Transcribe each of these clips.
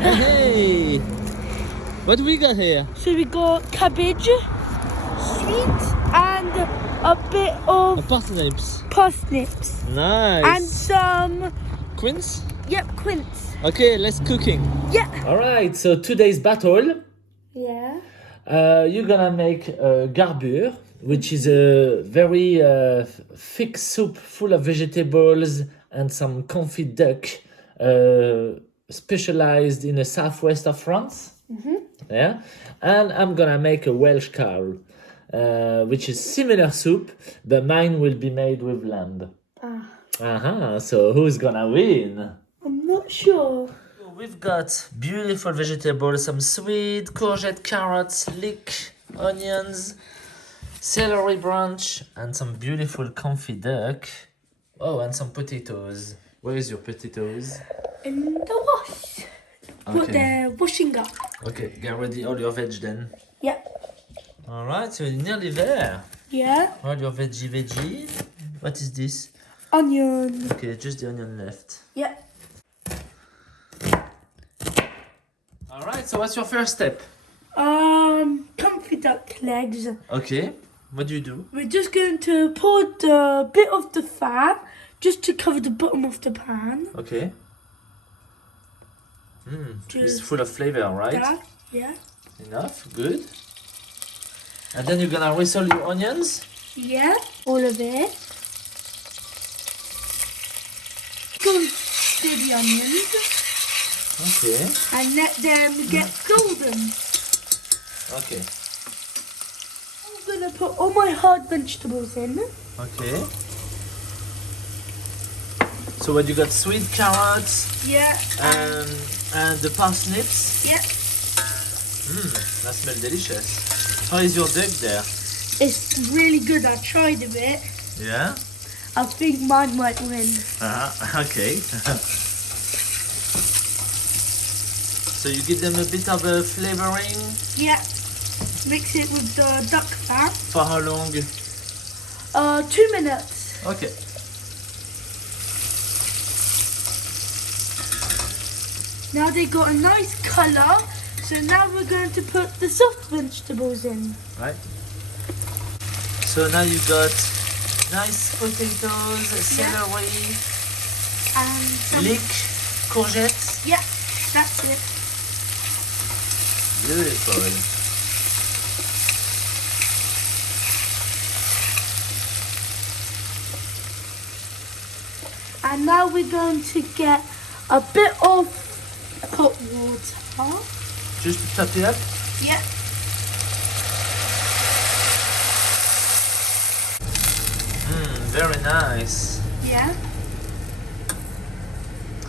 Hey! What do we got here? So we got cabbage, sweet, and a bit of Parsnips. parsnips. Nice. And some, Quince? yep, quince. Okay, let's cooking. Yeah. Alright, so today's battle. Yeah. You're gonna make a garbure, which is a very thick soup full of vegetables and some confit duck, specialized in the southwest of France. Yeah, and I'm gonna make a Welsh Cawl, which is similar soup, but mine will be made with lamb. So who's gonna win? I'm not sure. We've got beautiful vegetables, some sweet courgette, carrots, leek, onions, celery branch, and some beautiful confit duck. Oh, and some potatoes. Where is your potatoes? In the wash. But they're washing up. Okay, get ready all your veg then. Yeah. Alright, so you're nearly there. Yeah. All your veggie. What is this? Onion. Okay, just the onion left. Yeah. Alright, so what's your first step? Confit duck legs. Okay, what do you do? We're just going to pour the bit of the fat just to cover the bottom of the pan. Okay. It's Just full of flavor, right? that. Yeah. Enough, good. And then you're gonna whistle your onions. Yeah. All of it. Go to the onions Okay. and let them get golden. Okay. I'm gonna put all my hard vegetables in. Okay. So what you got? Sweet carrots Yeah. and the parsnips. Yeah. That smells delicious. How is your duck there? It's really good. I tried a bit. Yeah. I think mine might win. Okay. So you give them a bit of a flavoring. Yeah. Mix it with the duck fat. For how long? 2 minutes. Okay. Now they got a nice colour. So now we're going to put the soft vegetables in. Right. So now you got nice potatoes, celery, And some, leek, courgettes. yeah, that's it. Beautiful. And now we're going to get a bit of hot water. Just to top it up. Yeah. Very nice. Yeah.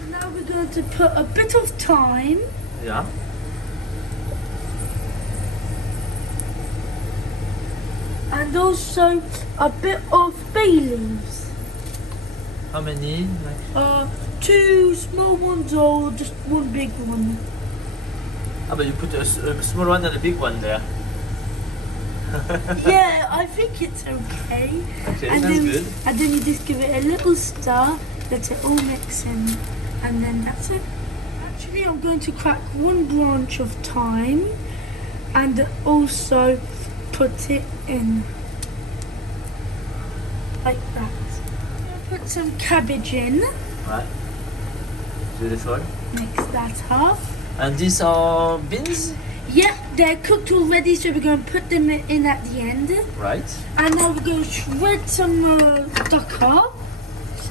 Now we're going to put a bit of thyme. Yeah. And also a bit of bay leaves. How many? 2 small ones or just 1 big one. But you put a small one and a big one there. Yeah, I think it's okay. Okay, And sounds then, good. And then you just give it a little stir, let it all mix in, and then that's it. Actually, I'm going to crack 1 branch of thyme and also put it in like that. I'm going to put some cabbage in, Right. Beautiful. mix that up. And these are beans? Yeah, they're cooked already, so we're going to put them in at the end. Right. And now we're going to shred some duck up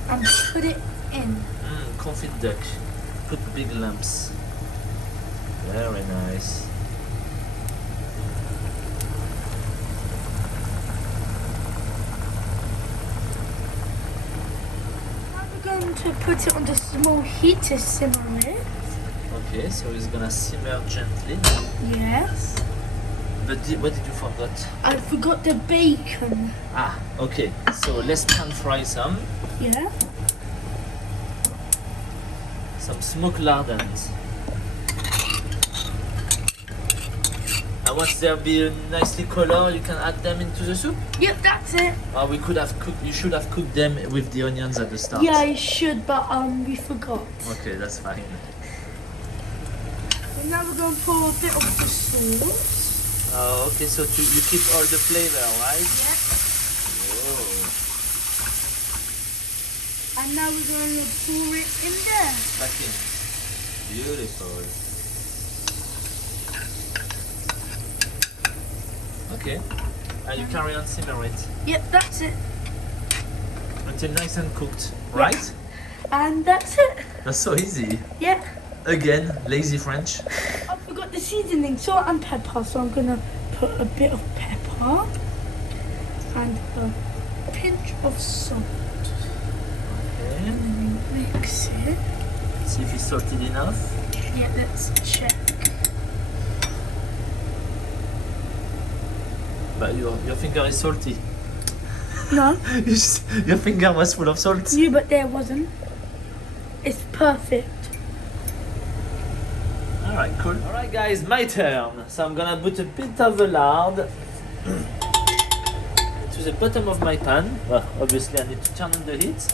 and put it in. Confit duck. Put big lumps. Very nice. Now we're going to put it on the small heat to simmer it. Okay, so it's gonna simmer gently. Yes. But what did you forget? I forgot the bacon. Okay. So let's pan fry some. Yeah. Some smoked lardons. And once they'll be nicely colored, you can add them into the soup. Yep, that's it. We could have cooked. You should have cooked them with the onions at the start. Yeah, I should, but we forgot. Okay, that's fine. And now we're going to pour a bit of the sauce. Oh, okay, so you keep all the flavor, right? Yeah. Oh, And now we're going to pour it in there. back in. Beautiful. Okay, and you carry on simmer it Yep, that's it. until nice and cooked, right? And that's it. That's so easy. Yeah. Again, lazy French. I forgot the seasoning, salt and pepper, so I'm gonna put a bit of pepper and a pinch of salt. Okay, And then we mix it. see if it's salted enough. Yeah, let's check. But your finger is salty. No, Your finger was full of salt. you, but there wasn't. It's perfect. Alright, cool. Alright guys, my turn. So I'm gonna put a bit of the lard to the bottom of my pan. Well, obviously I need to turn on the heat.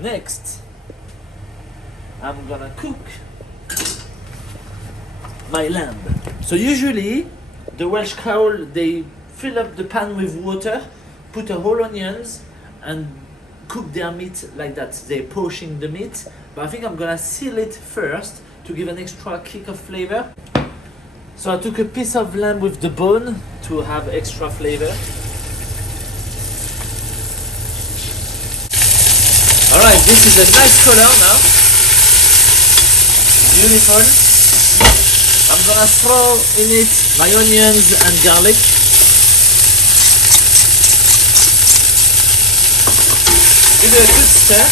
Next, I'm gonna cook my lamb. So usually, the Welsh Cawl, they fill up the pan with water, put a whole onions, and cook their meat like that. They're poaching the meat, but I think I'm gonna seal it first to give an extra kick of flavor. So I took a piece of lamb with the bone to have extra flavor. Alright, this is a nice color now. Beautiful. I'm gonna throw in it my onions and garlic. Give it a good stir.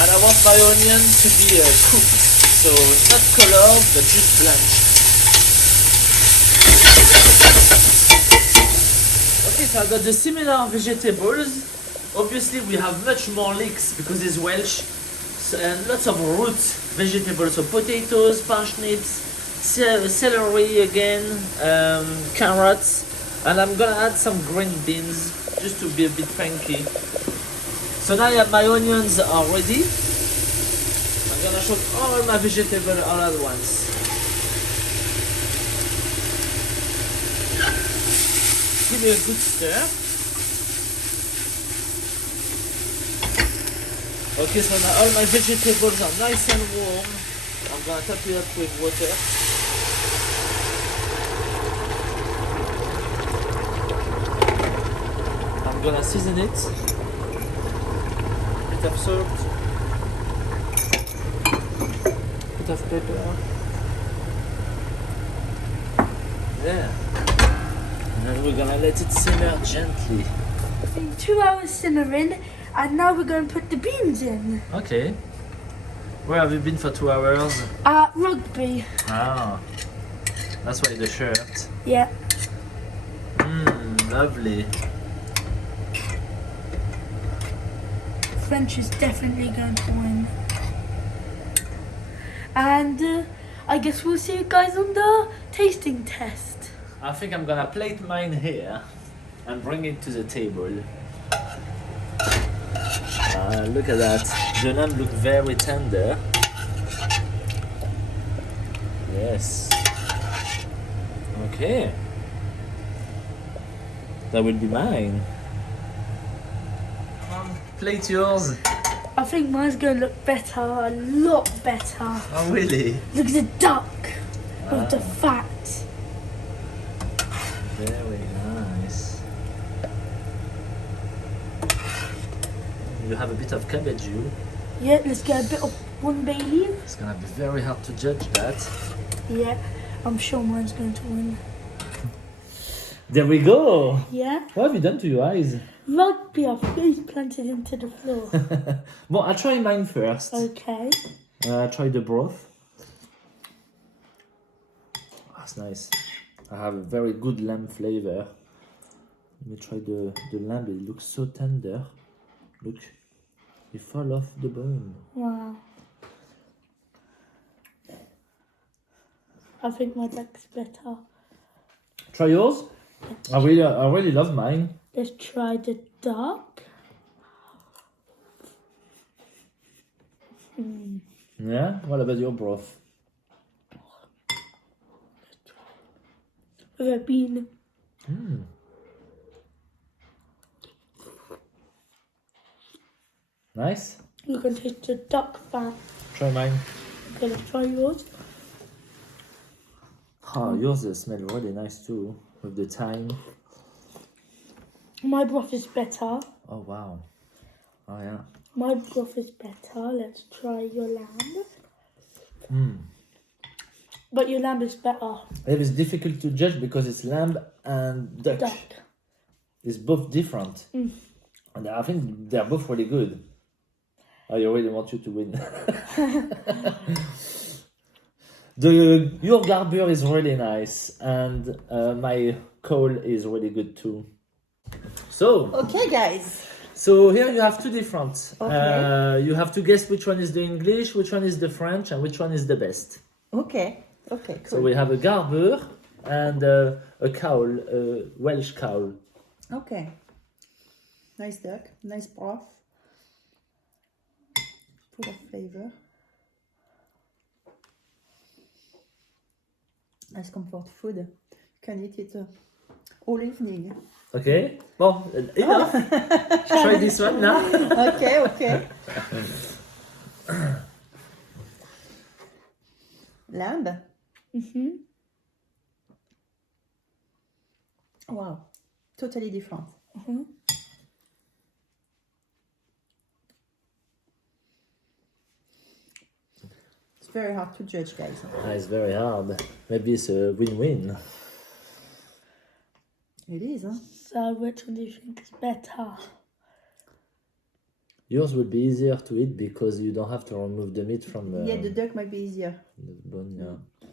And I want my onion to be cooked, so not colored but just blanched. Okay, so I got the similar vegetables. Obviously we have much more leeks because it's Welsh, and lots of root vegetables, so potatoes, parsnips, celery again, carrots, and I'm gonna add some green beans just to be a bit funky. So now my onions are ready. I'm gonna chop all my vegetables all at once. Give it a good stir. Okay, so now all my vegetables are nice and warm. I'm gonna top it up with water. I'm gonna season it. Bit of salt. Bit of pepper. There. And we're gonna let it simmer gently. 2 hours simmering, and now we're going to put the beans in. Okay. Where have you been for 2 hours? At rugby. Ah, that's why the shirt. Yeah. Lovely. French is definitely going to win. And I guess we'll see you guys on the tasting test. I think I'm gonna plate mine here and bring it to the table. Look at that. The lamb looks very tender. Yes. Okay. That will be mine. Come on, plate yours. I think mine's going to look better, a lot better. Oh, really? Look at the duck with the Ah. fat. Very nice. You have a bit of cabbage, you. Yeah, let's get a bit of one bay leaf. It's gonna be very hard to judge that. Yeah, I'm sure mine's going to win. There we go. Yeah. What have you done to your eyes? Rugby, our face planted into the floor. Well, I'll try mine first. Okay. Try the broth. That's nice. I have a very good lamb flavor. Let me try the lamb. It looks so tender. Look, it fall off the bone. Wow. I think my duck's better. Try yours. I really love mine. Let's try the duck. Yeah. What about your broth? With a bean. Nice. You can taste the duck fat. Try mine. Okay, let's try yours. Oh, yours smell really nice too with the thyme. My broth is better. Oh wow. Oh yeah. My broth is better. Let's try your lamb. But your lamb is better. It is difficult to judge because it's lamb and duck. Duck. It's both different. And I think they're both really good. I really want you to win. Your garbure is really nice, and my cawl is really good too. So, Okay, guys. so here you have two different. Okay. You have to guess which one is the English, which one is the French, and which one is the best. Okay. Okay, So cool. we have a garbure and a cawl, a Welsh cawl. Okay. Nice duck. Nice broth. Full of flavor. Nice comfort food. You can eat it all evening. Okay. Well, enough. Try this one now. Okay, okay. Lamb. Wow. Totally different. It's very hard to judge, guys. It's very hard. Maybe it's a win-win. It is, huh? So which one do you think is better? Yours would be easier to eat because you don't have to remove the meat from the, Yeah, the duck might be easier. the bone. Yeah.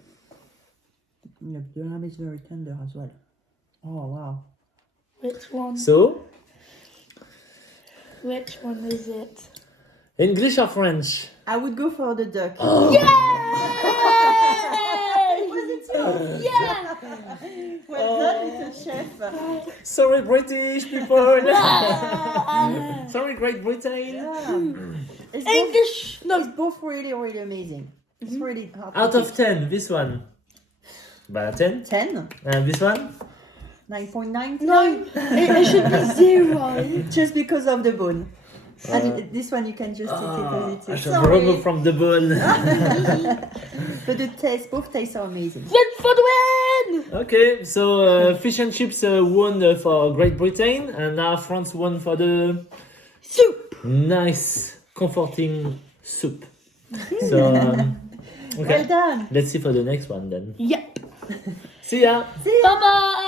Yeah, the lamb is very tender as well. Oh, wow. Which one? So, Which one is it? English or French? I would go for the duck. Yeah! Well done, little chef. Sorry, British people. Sorry, Great Britain. Yeah. It's English! Both, it's both really, really amazing. It's really hard to Out of pick. 10, this one. By 10. 10, And this one? 9.9. No, it should be 0. Just because of the bone. And this one you can just eat it as it I is. should Sorry. remove from the bone. But the taste, both tastes are amazing. Then for the win! Okay, so fish and chips won for Great Britain, and now France won for the Soup! nice, comforting soup. So, okay, Well done. let's see for the next one then. Yep. See ya! See ya. Bye bye!